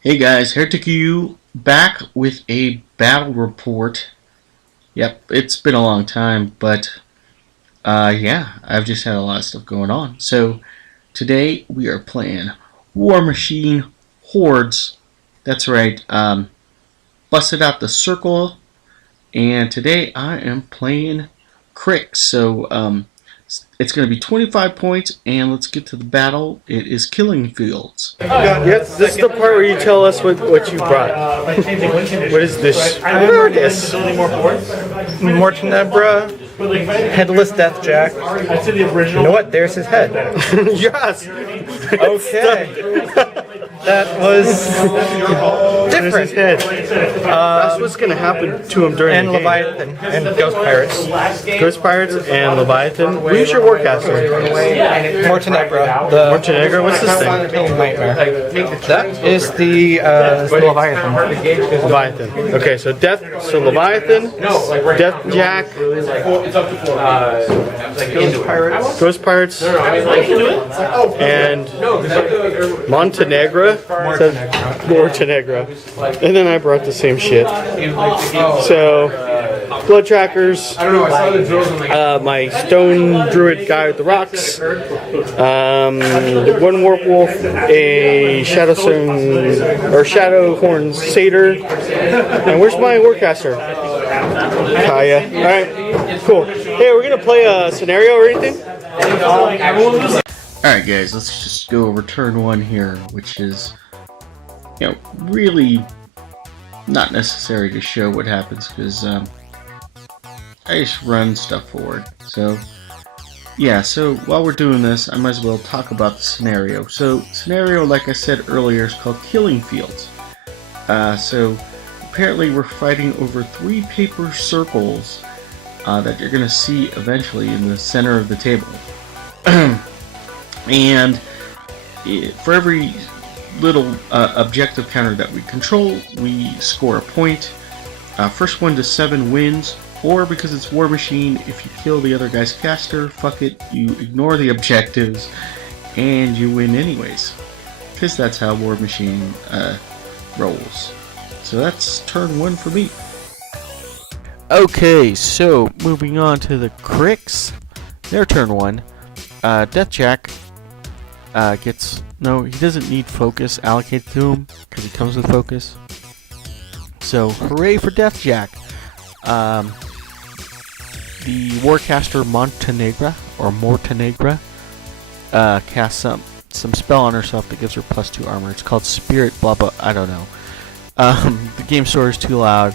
Hey guys, you back with a battle report. Yep, it's been a long time, but yeah, I've just had a lot of stuff going on. So today we are playing Warmachine Hoardes. That's right, busted out the circle, and today I am playing Cryx. So it's going to be 25 points, and let's get to the battle. It is Killing Fields. Yes, this is the part where you tell us what you brought. What is this? Hoardes. Mortenebra. Headless Death Jack. You know what? There's his head. Yes. Okay. That was different. That's what's going to happen to him during the game. Leviathan and Ghost Pirates. Ghost Pirates and Leviathan. Who's your Warcaster? Mortenebra. Mortenebra? What's this thing? Nightmare. That is the Leviathan. Leviathan. Okay, so Leviathan, Death Jack, Ghost Pirates, and Montenegro. Montenegro. And then I brought the same shit. So, blood trackers, my stone druid guy with the rocks, one warp wolf, a shadow horn satyr, and where's my warcaster? Kaya. Alright, cool. Hey, we're gonna play a scenario or anything? Alright guys, let's just go over turn one here, which is, really not necessary to show what happens, because I just run stuff forward. So, yeah, so while we're doing this, I might as well talk about the scenario. So, scenario, like I said earlier, is called Killing Fields. So, apparently we're fighting over 3 paper circles that you're going to see eventually in the center of the table. And for every little objective counter that we control, we score a point. First 1 to 7 wins, or because it's Warmachine, if you kill the other guy's caster, fuck it, you ignore the objectives, and you win anyways. Because that's how Warmachine rolls. So that's turn 1 for me. Okay, so moving on to the Cryx. Their turn 1. Death Jack he doesn't need focus allocated to him because he comes with focus. So hooray for Death Jack. The Warcaster Montenegro casts some spell on herself that gives her +2 armor. It's called Spirit blah blah, I don't know. The game store is too loud.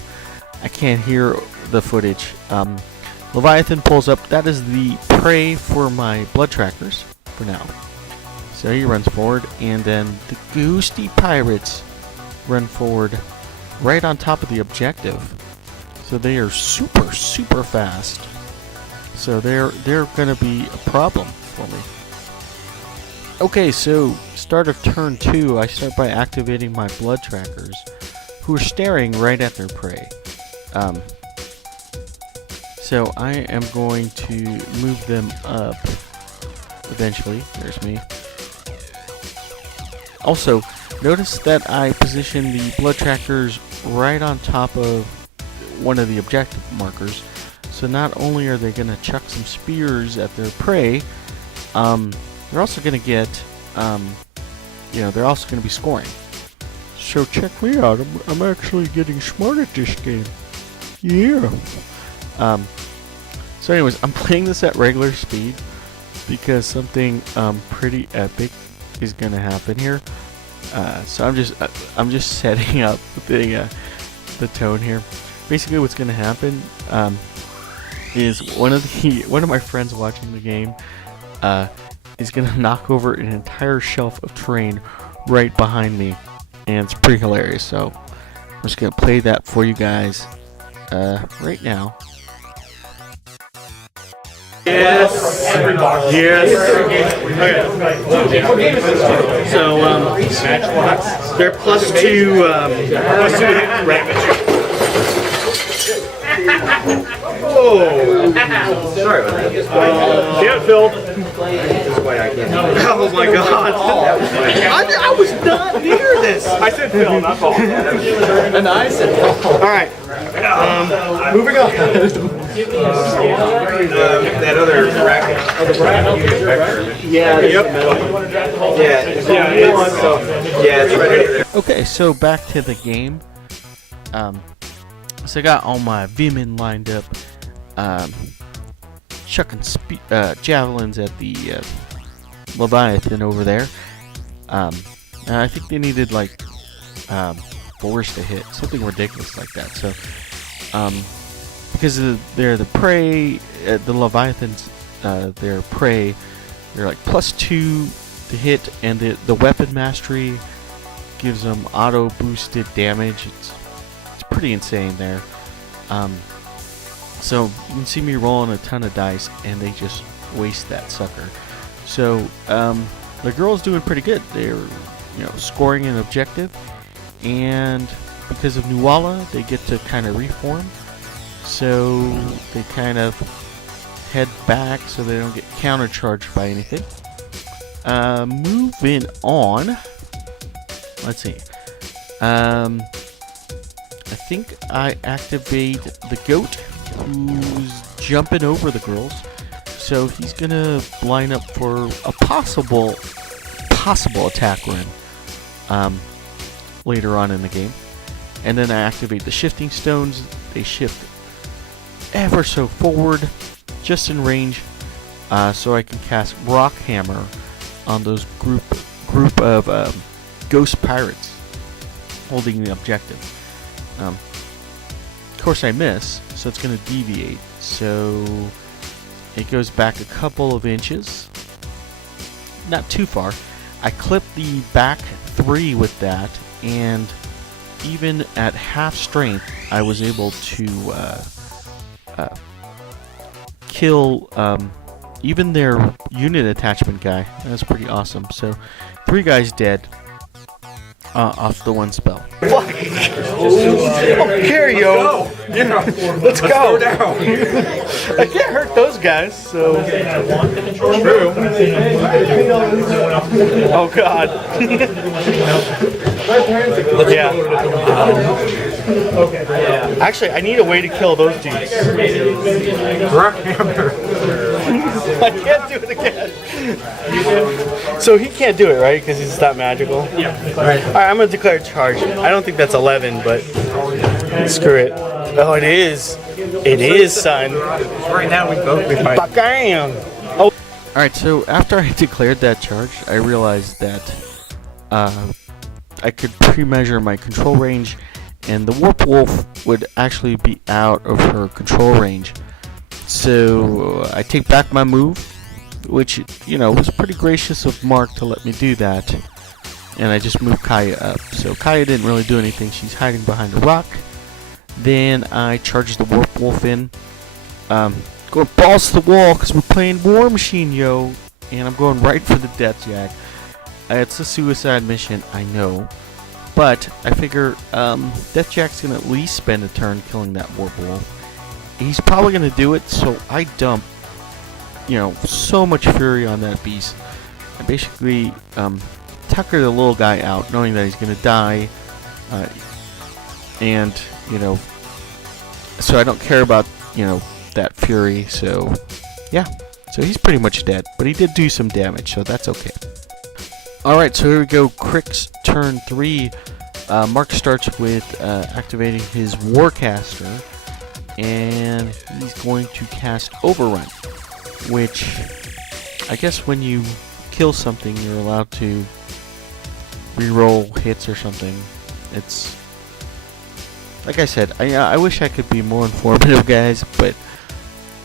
I can't hear the footage. Leviathan pulls up. That is the prey for my blood trackers for now. So he runs forward, and then the Ghosty Pirates run forward right on top of the objective. So they are super, super fast. So they're gonna be a problem for me. Okay, so start of turn 2, I start by activating my blood trackers, who are staring right at their prey. So I am going to move them up eventually. There's me. Also, notice that I position the blood trackers right on top of one of the objective markers. So not only are they going to chuck some spears at their prey, they're also going to get, they're also going to be scoring. So check me out. I'm actually getting smart at this game. Yeah. So anyways, I'm playing this at regular speed because something pretty epic is gonna happen here. So I'm just setting up the tone here. Basically, what's gonna happen is one of my friends watching the game is gonna knock over an entire shelf of terrain right behind me, and it's pretty hilarious. So I'm just gonna play that for you guys right now. Yes. Yes. Okay. So they're +2. Whoa. Oh! Sorry about that. Can't, Phil. Oh my god. I was not near this. I said Phil, not Paul. And I said, Alright. Moving on. that other bracket. Oh, the bracket? Yeah. Yep. Yeah, it's right there. Okay, so back to the game. So I got all my Veemen lined up, chucking javelins at the Leviathan over there. And I think they needed like 4s to hit, something ridiculous like that. So, because they're the prey, the Leviathans, their prey, they're like +2 to hit, and the weapon mastery gives them auto boosted damage. It's pretty insane there. So you can see me rolling a ton of dice, and they just waste that sucker. So the girl's doing pretty good. They're scoring an objective, and because of Nuala, they get to kind of reform. So they kind of head back so they don't get countercharged by anything. Moving on. Let's see. I think I activate the goat, who's jumping over the girls. So he's gonna line up for a possible attack run later on in the game. And then I activate the shifting stones. They shift ever so forward, just in range, so I can cast Rock Hammer on those group of ghost pirates holding the objective. Of course I miss, so it's going to deviate. So it goes back a couple of inches, not too far. I clip the back 3 with that, and even at half strength, I was able to kill even their unit attachment guy. That's pretty awesome. So 3 guys dead off the 1 spell. Oh, here, yo. Yeah, let's go. I can't hurt those guys, so. True. Oh, God. Yeah. Actually, I need a way to kill those dudes. I can't do it again. So he can't do it, right? Because he's not magical? Yeah. Alright, I'm going to declare charge. I don't think that's 11, but screw it. Oh, it is. It is, son. Right now we both be fighting. Bam! Oh. Alright, so after I declared that charge, I realized that I could pre-measure my control range, and the Warp Wolf would actually be out of her control range. So I take back my move, which, was pretty gracious of Mark to let me do that. And I just moved Kaya up. So Kaya didn't really do anything. She's hiding behind a rock. Then I charge the Warp Wolf in. Going balls to the wall because we're playing Warmachine, yo. And I'm going right for the Death Jack. It's a suicide mission, I know. But I figure Death Jack's going to at least spend a turn killing that Warp Wolf. He's probably going to do it, so I dump, so much fury on that beast. I basically tucker the little guy out, knowing that he's going to die. And, so I don't care about, that fury, so, yeah. So he's pretty much dead, but he did do some damage, so that's okay. Alright, so here we go, Cryx turn 3. Mark starts with activating his Warcaster, and he's going to cast Overrun, which I guess when you kill something, you're allowed to reroll hits or something. It's like I said, I wish I could be more informative, guys, but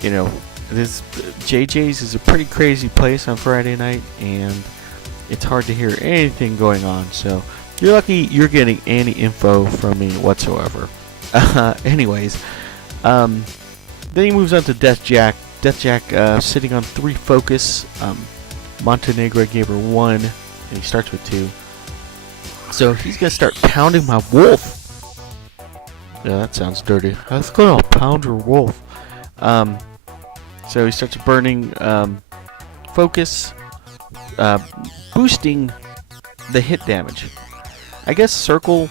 this JJ's is a pretty crazy place on Friday night, and it's hard to hear anything going on. So you're lucky you're getting any info from me whatsoever. Anyways. Then he moves on to Death Jack. Death Jack sitting on 3 focus. Montenegro gave her 1, and he starts with 2. So he's gonna start pounding my wolf. Yeah, that sounds dirty. Let's go pound your wolf. So he starts burning focus, boosting the hit damage. I guess Circle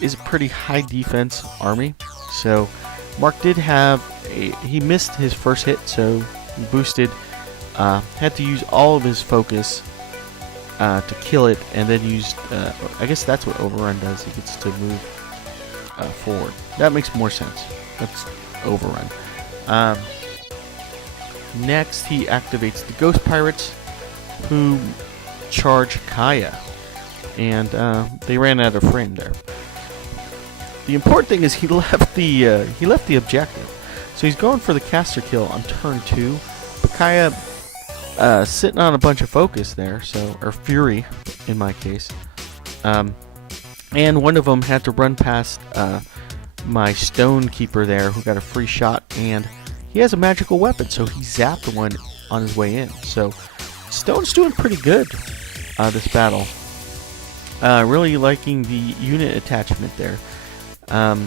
is a pretty high defense army, so Mark did have he missed his first hit, so he boosted, had to use all of his focus to kill it, and then used, I guess that's what Overrun does, he gets to move forward. That makes more sense. That's Overrun. Next, he activates the Ghost Pirates, who charge Kaya, and they ran out of frame there. The important thing is he left the objective, so he's going for the caster kill on turn 2. But Kaya sitting on a bunch of focus there, or fury in my case, and one of them had to run past my Stone Keeper there, who got a free shot, and he has a magical weapon, so he zapped one on his way in. So Stone's doing pretty good this battle. Really liking the unit attachment there. But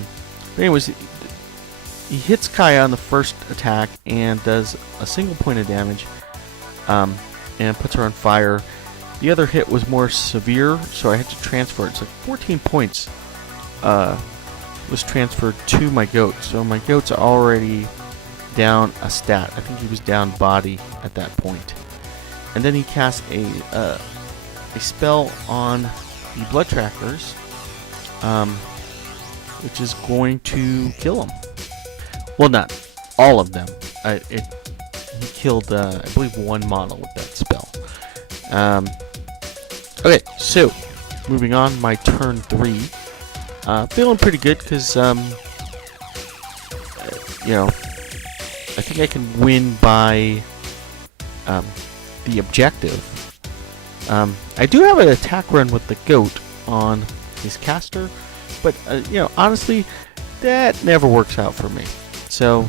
anyways, he hits Kaya on the first attack and does a single point of damage, and puts her on fire. The other hit was more severe, so I had to transfer it. It's like 14 points was transferred to my goat. So my goat's already down a stat. I think he was down body at that point. And then he casts a spell on the blood trackers, which is going to kill him. Well, not all of them. He killed, I believe, one model with that spell. Okay, so moving on, my turn 3. Feeling pretty good because, I think I can win by the objective. I do have an attack run with the goat on his caster, but honestly, that never works out for me. So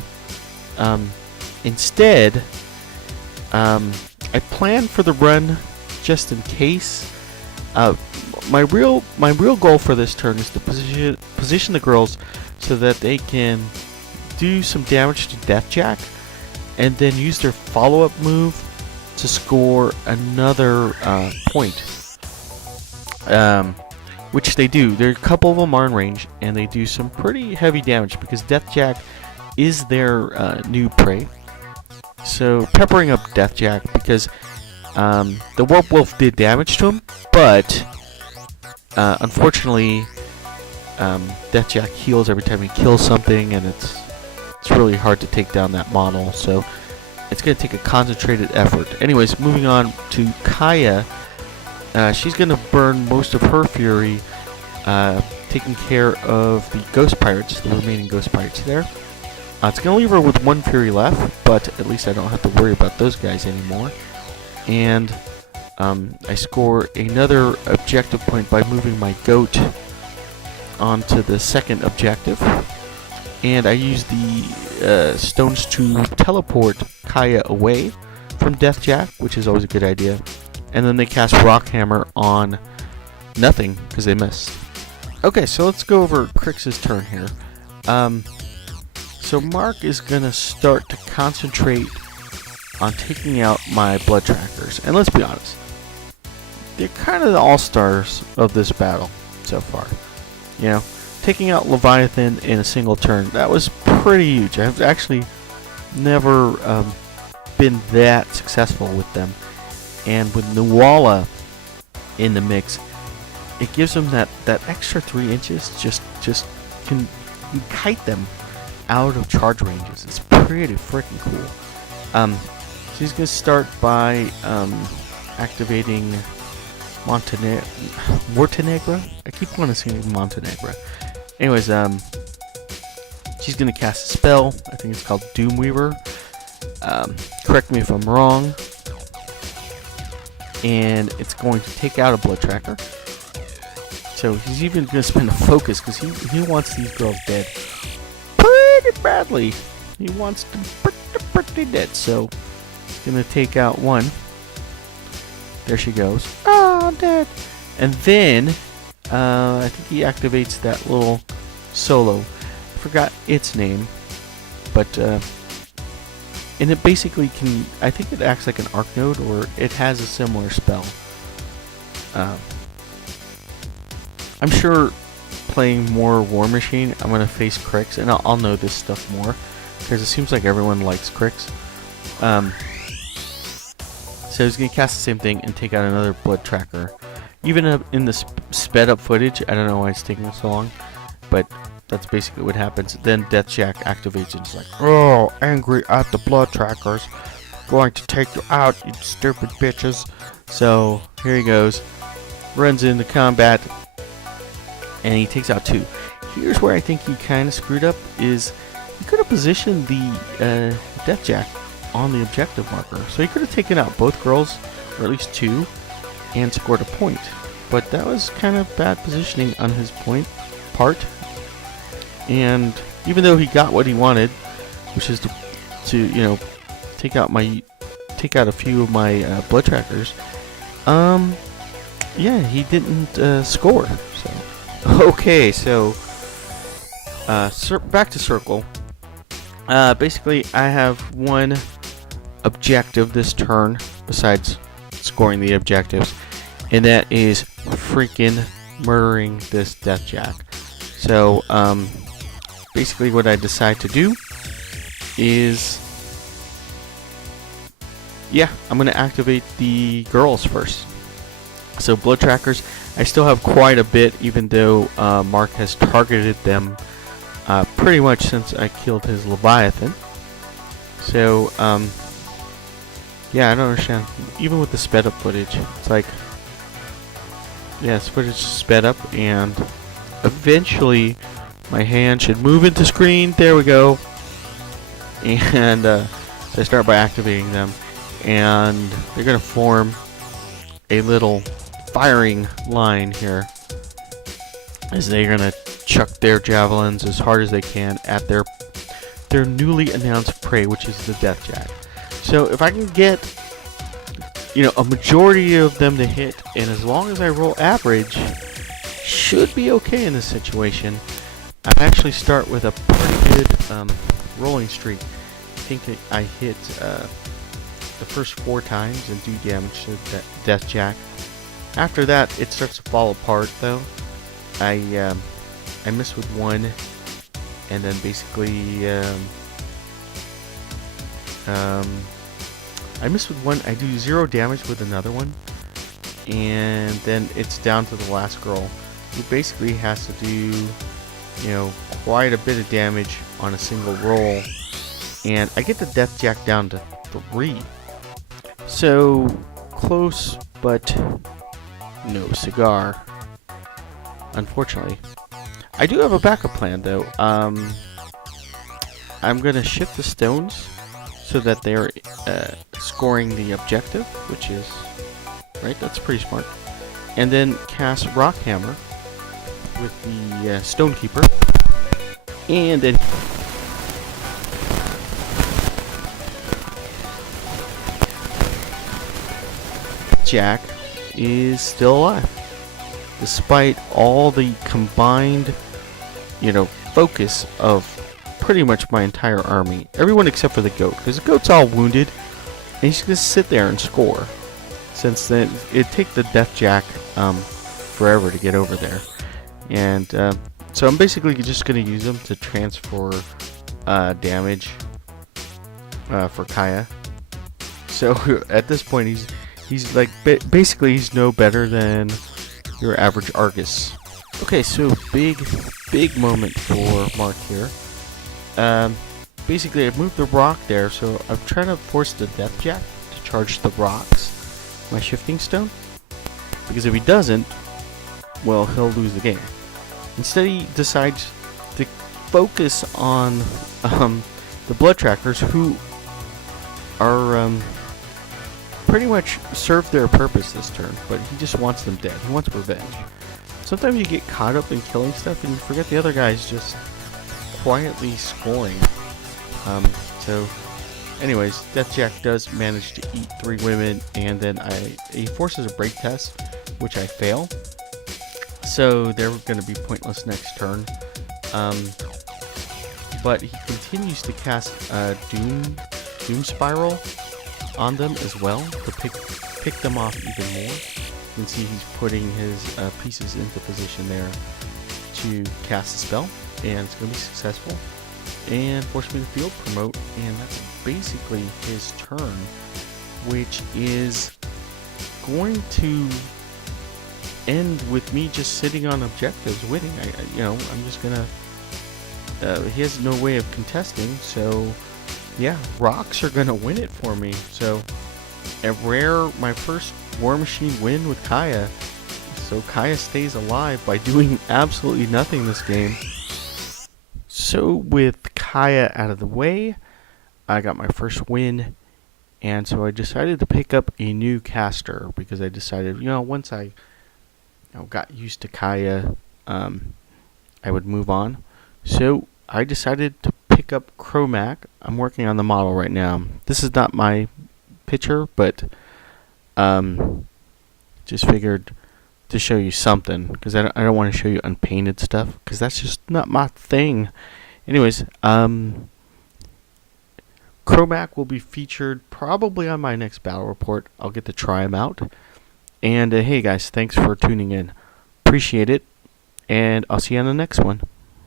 instead, I plan for the run just in case. My real goal for this turn is to position the girls so that they can do some damage to Deathjack, and then use their follow-up move to score another point, which they do. There are a couple of them are in range, and they do some pretty heavy damage because Deathjack is their new prey. So peppering up Deathjack, because the Warp Wolf did damage to him, but unfortunately Deathjack heals every time he kills something, and it's really hard to take down that model, so it's going to take a concentrated effort. Anyways, moving on to Kaya. She's going to burn most of her fury taking care of the Ghost Pirates, the remaining Ghost Pirates there. It's going to leave her with 1 fury left, but at least I don't have to worry about those guys anymore. And I score another objective point by moving my goat onto the second objective. And I use the stones to teleport Kaya away from Deathjack, which is always a good idea. And then they cast Rock Hammer on nothing because they missed. Okay, so let's go over Cryx's turn here. So Mark is going to start to concentrate on taking out my blood trackers. And let's be honest, they're kind of the all-stars of this battle so far. Taking out Leviathan in a single turn, that was pretty huge. I've actually never been that successful with them. And with Nuala in the mix, it gives them that extra 3 inches. Just can kite them out of charge ranges. It's pretty freaking cool. So he's going to start by activating Montenegro. I keep wanting to say Montenegro. Anyways, she's going to cast a spell. I think it's called Doomweaver. Correct me if I'm wrong. And it's going to take out a blood tracker. So he's even going to spend a focus because he wants these girls dead pretty badly. He wants them pretty dead. So he's going to take out one. There she goes. Oh, dead. And then I think he activates that little solo. I forgot its name, but And it basically can, I think it acts like an arc node, or it has a similar spell. I'm sure playing more Warmachine, I'm going to face Cryx, and I'll know this stuff more, because it seems like everyone likes Cryx. So he's going to cast the same thing and take out another blood tracker. Even in the sped up footage, I don't know why it's taking so long, but that's basically what happens. Then Deathjack activates and it's like, oh, angry at the blood trackers. Going to take you out, you stupid bitches. So here he goes. Runs into combat. And he takes out 2. Here's where I think he kind of screwed up, is he could have positioned the Deathjack on the objective marker. So he could have taken out both girls, or at least 2, and scored a point. But that was kind of bad positioning on his part. And even though he got what he wanted, which is to you know, take out a few of my blood trackers, yeah, he didn't score. So okay, so back to Circle. Basically, I have one objective this turn besides scoring the objectives, and that is freaking murdering this Deathjack. So basically what I decide to do is, yeah, I'm going to activate the girls first. So blood trackers, I still have quite a bit, even though Mark has targeted them pretty much since I killed his Leviathan. So yeah, I don't understand. Even with the sped up footage, it's like, yeah, this footage is sped up, and eventually my hand should move into screen. There we go. And I start by activating them, and they're gonna form a little firing line here, as they're gonna chuck their javelins as hard as they can at their newly announced prey, which is the Deathjack. So if I can get, you know, a majority of them to hit, and as long as I roll average, should be okay in this situation. I actually start with a pretty good rolling streak. I think that I hit the first 4 times and do damage to that Deathjack. After that, it starts to fall apart though. I miss with one, and then basically I miss with one, I do 0 damage with another one, and then it's down to the last girl, who basically has to do, you know, quite a bit of damage on a single roll, and I get the Deathjack down to 3. So close, but no cigar, unfortunately. I do have a backup plan though. I'm gonna shift the stones so that they're scoring the objective, which is right. That's pretty smart. And then cast Rock Hammer with the Stonekeeper, and then Jack is still alive, despite all the combined, you know, focus of pretty much my entire army. Everyone except for the goat, because the goat's all wounded, and he's gonna sit there and score. Since then, it'd take the Deathjack forever to get over there, and so I'm basically just gonna use him to transfer damage for Kaya. So at this point, he's like basically he's no better than your average Argus. Okay, so big moment for Mark here. Basically, I've moved the rock there, so I'm trying to force the Deathjack to charge the rocks, my shifting stone, because if he doesn't, well, he'll lose the game. Instead, he decides to focus on the blood trackers, who are pretty much served their purpose this turn, but he just wants them dead. He wants revenge. Sometimes you get caught up in killing stuff and you forget the other guy's just quietly scoring. So anyways, Deathjack does manage to eat 3 women, and then he forces a break test, which I fail. So they're going to be pointless next turn. But he continues to cast Doom Doom Spiral on them as well to pick them off even more. You can see he's putting his pieces into position there to cast the spell, and it's going to be successful. And force me to field promote, and that's basically his turn, which is going to end with me just sitting on objectives, winning. I'm just gonna. He has no way of contesting, so yeah, rocks are gonna win it for me. So my first Warmachine win with Kaya. So Kaya stays alive by doing absolutely nothing this game. So with Kaya out of the way, I got my first win, and so I decided to pick up a new caster because I decided, once I got used to Kaya, I would move on. So I decided to pick up Chromac. I'm working on the model right now. This is not my picture, but just figured to show you something, because I don't want to show you unpainted stuff, because that's just not my thing. Anyways, Chromac will be featured probably on my next battle report. I'll get to try him out. And hey guys, thanks for tuning in. Appreciate it, and I'll see you on the next one.